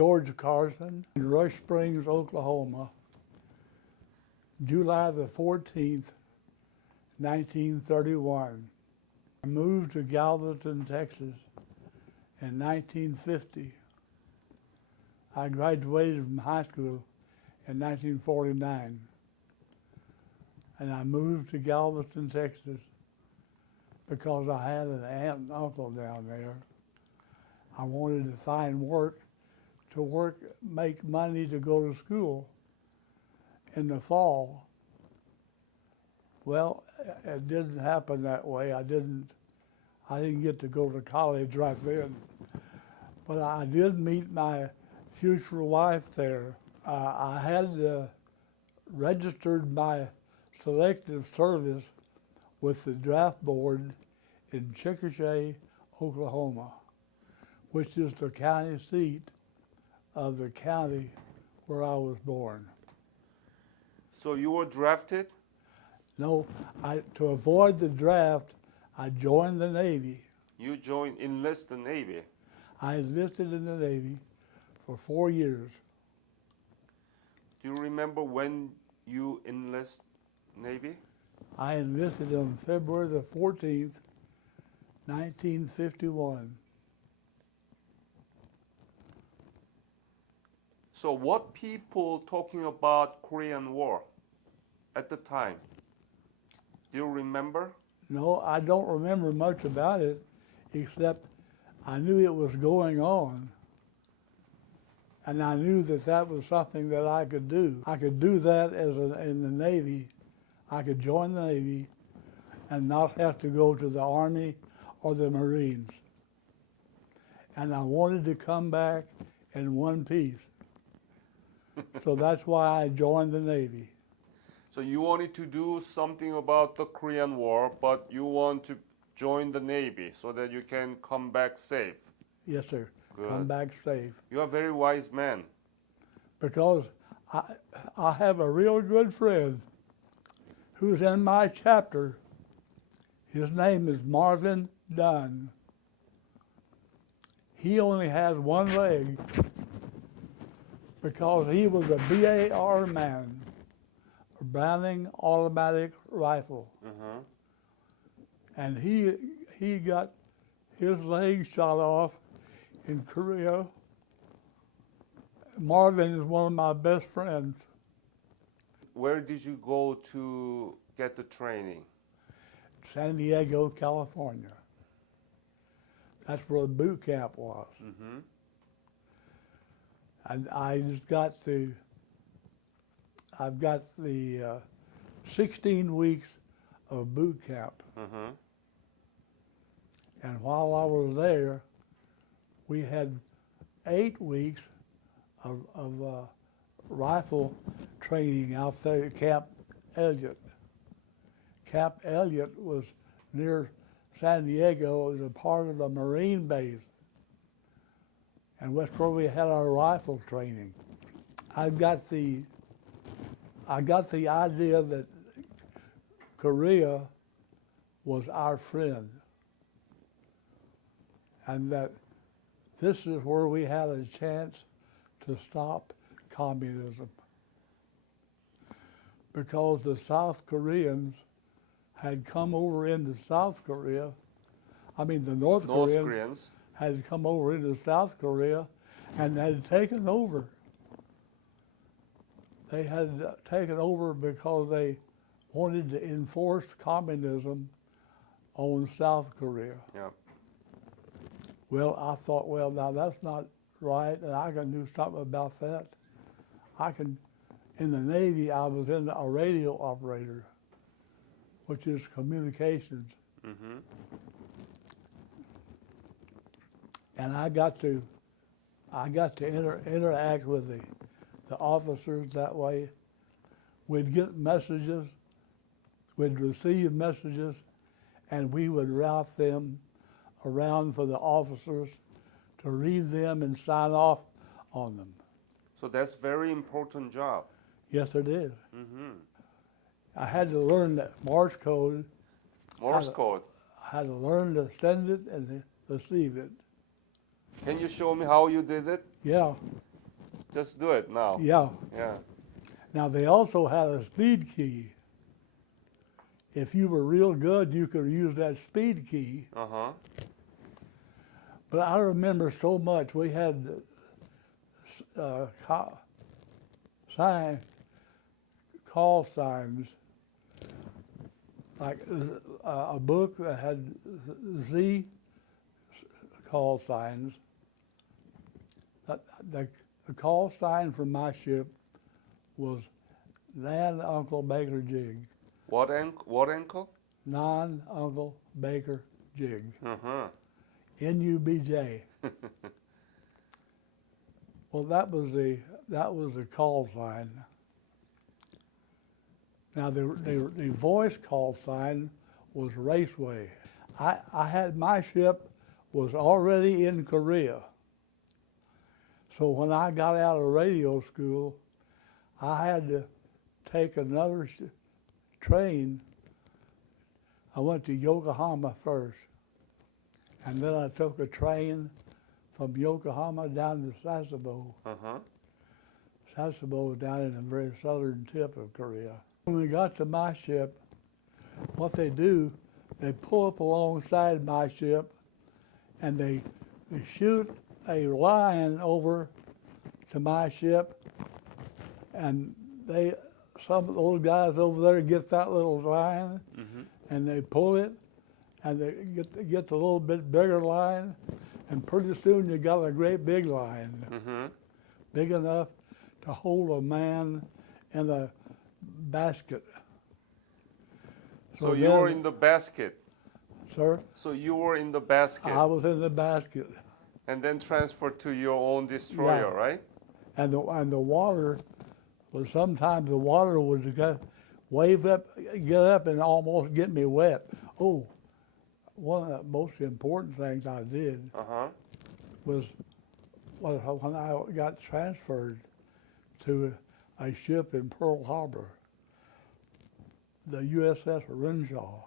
George Carson in Rush Springs, Oklahoma, July the 14th, 1931. I moved to Galveston, Texas in 1950. I graduated from high school in 1949. And I moved to Galveston, Texas because I had an aunt and uncle down there. I wanted to find work, make money to go to school in the fall. Well, it didn't happen that way. I didn't get to go to college right then. But I did meet my future wife there. I had registered my selective service with the draft board in Chickasha, Oklahoma, which is the county seat of the county where I was born. So you were drafted? No, to avoid the draft, I joined the Navy. You enlisted the Navy? I enlisted in the Navy for 4 years. Do you remember when you enlisted Navy? I enlisted on February the 14th, 1951. So what people talking about Korean War at the time? Do you remember? No, I don't remember much about it, except I knew it was going on. And I knew that that was something that I could do. I could do that in the Navy. I could join the Navy and not have to go to the Army or the Marines. And I wanted to come back in one piece. So that's why I joined the Navy. So you wanted to do something about the Korean War, but you want to join the Navy so that you can come back safe. Yes, sir. Good. Come back safe. You are a very wise man. Because I have a real good friend who's in my chapter. His name is Marvin Dunn. He only has one leg because he was a BAR man, a Browning automatic rifle. Uh-huh. And he got his leg shot off in Korea. Marvin is one of my best friends. Where did you go to get the training? San Diego, California. That's where the boot camp was. Mm-hmm. And I've got the 16 weeks of boot camp. Mm-hmm. And while I was there, we had 8 weeks of rifle training out there at Camp Elliott. Camp Elliott was near San Diego. It was a part of the Marine base. And that's where we had our rifle training. I got the idea that Korea was our friend, and that this is where we had a chance to stop communism. Because the South Koreans had come over into South Korea. I mean, the North Koreans had come over into South Korea and had taken over. They had taken over because they wanted to enforce communism on South Korea. Yep. Well, I thought, well, now that's not right, and I can do something about that. In the Navy, I was in a radio operator, which is communications. Mm-hmm. And I got to interact with the officers that way. We'd get messages, we'd receive messages, and we would route them around for the officers to read them and sign off on them. So that's very important job. Yes, it is. Mm-hmm. I had to learn the Morse code. Morse code. I had to learn to send it and to receive it. Can you show me how you did it? Yeah. Just do it now. Yeah. Yeah. Now they also had a speed key. If you were real good, you could use that speed key. Uh-huh. But I remember so much. We had call signs, like a book that had Z call signs. The call sign for my ship was Non-Uncle Baker Jig. What ankle? Non-Uncle Baker Jig. Uh-huh. NUBJ. Well, that was the call sign. Now the voice call sign was Raceway. I had my ship was already in Korea. So when I got out of radio school, I had to take another train. I went to Yokohama first, and then I took a train from Yokohama down to Sasebo. Uh-huh. Sasebo is down in the very southern tip of Korea. When we got to my ship, what they do, they pull up alongside my ship, and they shoot a line over to my ship, and some of those guys over there get that little line, Mm-hmm. and they pull it, and they get the little bit bigger line, and pretty soon you got a great big line, Mm-hmm. big enough to hold a man in a basket. So you were in the basket. Sir? So you were in the basket. I was in the basket. And then transferred to your own destroyer, Yeah. right? And the water was sometimes the water would get up and almost get me wet. Oh, one of the most important things I did Uh-huh. was when I got transferred to a ship in Pearl Harbor, the USS Renshaw,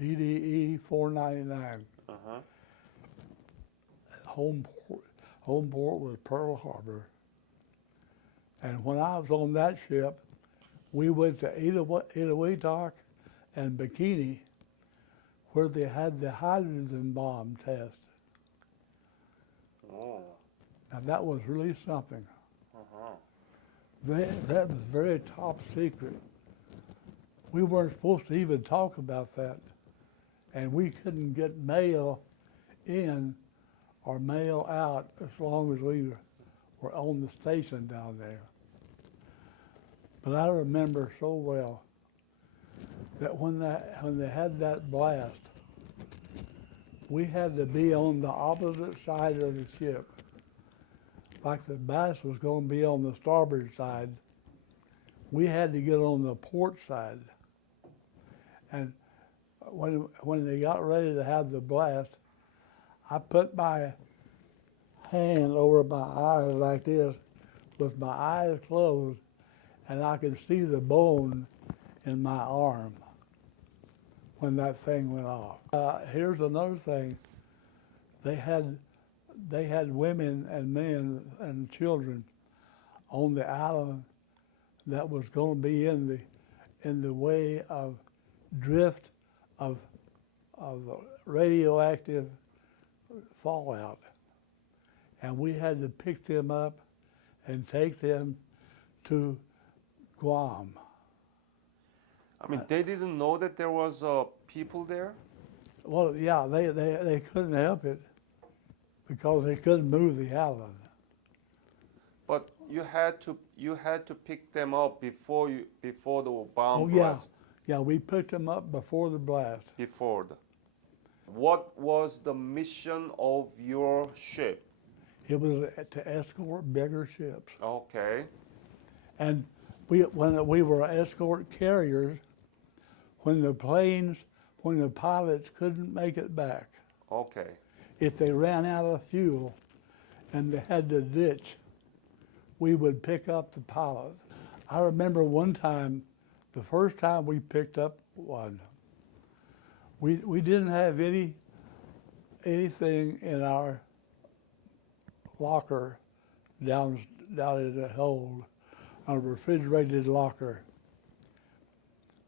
DDE 499. Uh-huh. Home port was Pearl Harbor. And when I was on that ship, we went to Itawetok and Bikini, where they had the hydrogen bomb test. Oh. Now that was really something. Uh-huh. That was very top secret. We weren't supposed to even talk about that. And we couldn't get mail in or mail out as long as we were on the station down there. But I remember so well that when they had that blast, we had to be on the opposite side of the ship. Like the blast was going to be on the starboard side, we had to get on the port side. And when they got ready to have the blast, I put my hand over my eyes like this, with my eyes closed, and I could see the bone in my arm when that thing went off. Here's another thing. They had women and men and children on the island that was going to be in the way of drift of radioactive fallout. And we had to pick them up and take them to Guam. I mean, they didn't know that there was people there? Well, yeah, they couldn't help it because they couldn't move the island. But you had to pick them up before the bomb Oh, blast. yeah, we picked them up before the blast. What was the mission of your ship? It was to escort bigger ships. Okay. And when we were escort carriers, when the pilots couldn't make it back, Okay. if they ran out of fuel and they had to ditch, we would pick up the pilot. I remember one time, the first time we picked up one, we didn't have anything in our locker down in the hold on a refrigerated locker.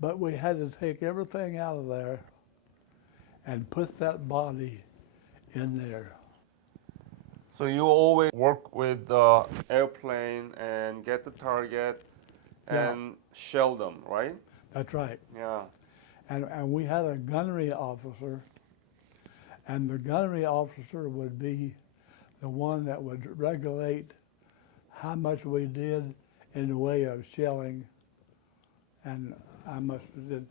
But we had to take everything out of there and put that body in there. So you always work with the airplane and get the target Yeah. and shell them, right? That's right. Yeah. And we had a gunnery officer, and the gunnery officer would be the one that would regulate how much we did in the way of shelling, and how much we did.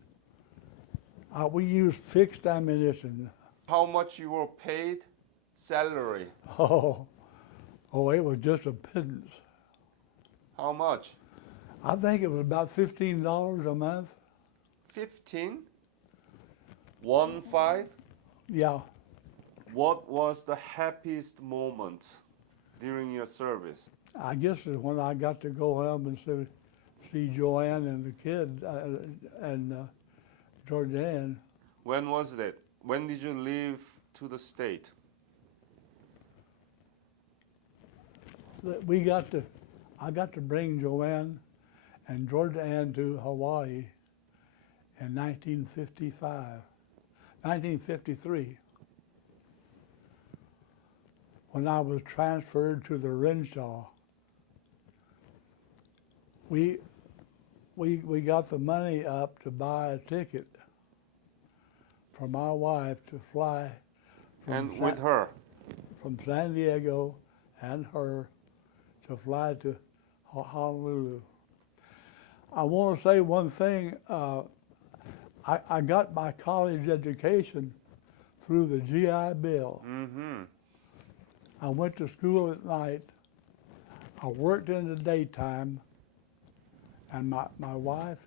We used fixed ammunition. How much you were paid salary? Oh, it was just a pittance. How much? I think it was about $15 a month. 15? 1-5? Yeah. What was the happiest moment during your service? I guess it's when I got to go home and see Joanne and the kid and Georgianne. When was that? When did you leave to the state? I got to bring Joanne and Georgianne to Hawaii in 1953, when I was transferred to the Renshaw. We got the money up to buy a ticket for my wife to fly With her? from San Diego and her to fly to Honolulu. I want to say one thing. I got my college education through the GI Bill. Mm-hmm. I went to school at night. I worked in the daytime, and my wife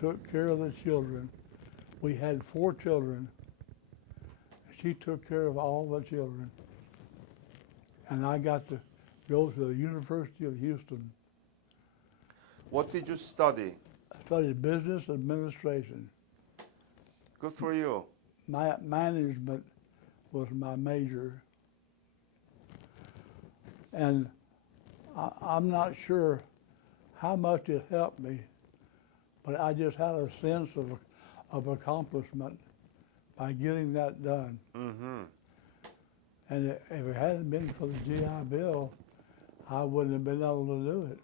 took care of the children. We had 4 children. She took care of all the children. And I got to go to the University of Houston. What did you study? I studied business administration. Good for you. Management was my major. And I'm not sure how much it helped me, but I just had a sense of accomplishment by getting that done. Mm-hmm. And if it hadn't been for the GI Bill, I wouldn't have been able to do it.